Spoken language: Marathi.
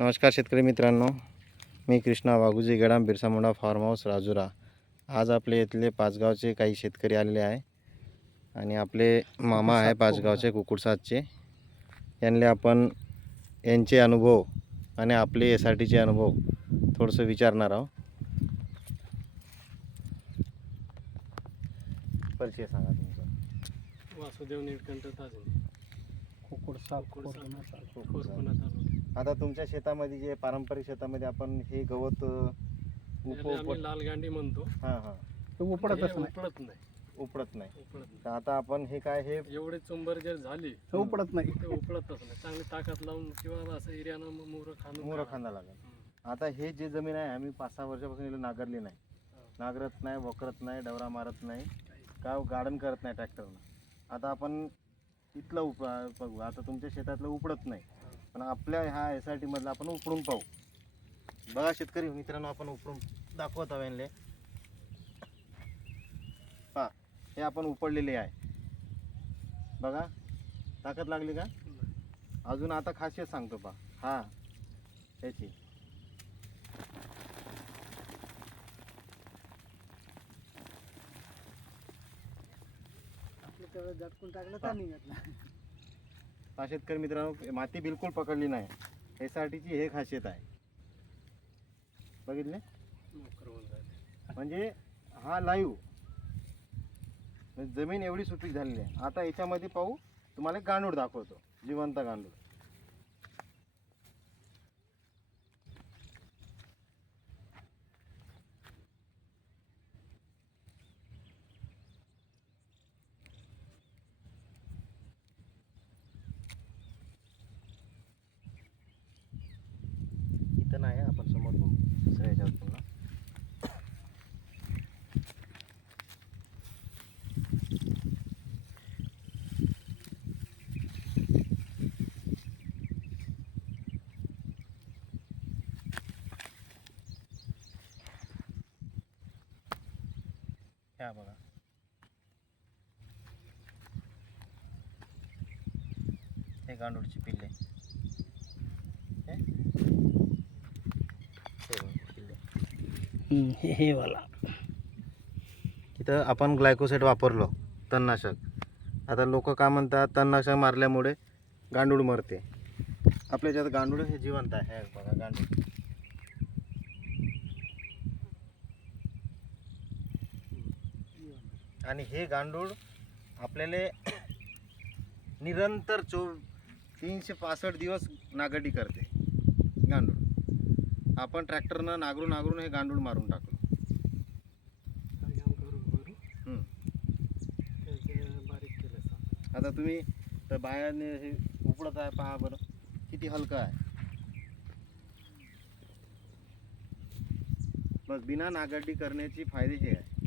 नमस्कार शेतकरी मित्रांनो. मी कृष्णा वाघुजी गडाम बिरसा मुंडा फार्म हाऊस राजुरा. आज आपले इथले पाचगावचे काही शेतकरी आलेले आहे. आणि आपले मामा आहे पाचगावचे कुकुडसादचे यांना आपण यांचे अनुभव आणि आपले एस आर टीचे अनुभव थोडंसं विचारणार आहोत. परिचय सांगा तुमचा. वासुदेव निळकंठ ताजणे कुकुड आता तुमच्या शेतामध्ये जे पारंपरिक शेतामध्ये आपण हे गवत अ, उप त्याला उप आम्ही लाल गांडी म्हणतो. हां हां. ते उपडतच हे नाही. उपळत नाही. उपडत नाही. उपळत नाही. तर आता आपण हे काय हे एवढे चुंबर जर झाली ते उपडत नाही. ते उपळतच नाही. चांगली ताकद लावून किंवा असं एरियानं मोर खाणून मोर काढा. खांदा लागेल. हम्म. आता हे जे जमीन आहे आम्ही पाच सहा वर्षापासून याला नांगरली नाही. नांगरत नाही वखरत नाही डवरा मारत नाही. का गार्डन करत नाही ट्रॅक्टरनं. आता आपण इथलं उप बघू. आता तुमच्या शेतातलं उपडत नाही. पण आपल्या ह्या एस आर टीमधलं आपण उपडून पाहू. बघा शेतकरी मित्रांनो आपण उपडून दाखवत यांले. पहा हे आपण उपडलेले आहे. बघा ताकद लागली का? अजून आता खासियत सांगतो पहा. हा त्याची. तेवढं झटकून टाकलं तर निघतला हा शेतकरी मित्रांनो माती बिलकुल पकडली नाही. एस आर टीची हे खासियत आहे. बघितले? म्हणजे हा लाईव्ह जमीन एवढी सुपीक झालेली आहे. आता याच्यामध्ये पाहू तुम्हाला एक गांडूळ दाखवतो जिवंत गांडूळ. इथं नाही आहे, आपण समोर बघू दुसऱ्या ह्याच्यावर पुन्हा ह्या बघा हे गांडूळची पिल्ले हे? हे बघा, पिल्ले. हे हे वाला. इथं आपण ग्लायकोसेट वापरलो तणनाशक. आता लोक काय म्हणतात तणनाशक मारल्यामुळे गांडूळ मरते. आपल्या ज्यात गांडूळ हे जिवंत आहे. बघा गांडूळ. आणि हे गांडूळ आपल्याला निरंतर चो तीनशे पासष्ट दिवस नागडी करते गांडूळ. आपण ट्रॅक्टरनं नांगरून नांगरून हे गांडूळ मारून टाकलो. आता तुम्ही तर बाहेरने हे उपडत आहे पहा बरं. किती हलकं आहे. बस बिना नागरडी करण्याची फायदे हे आहे.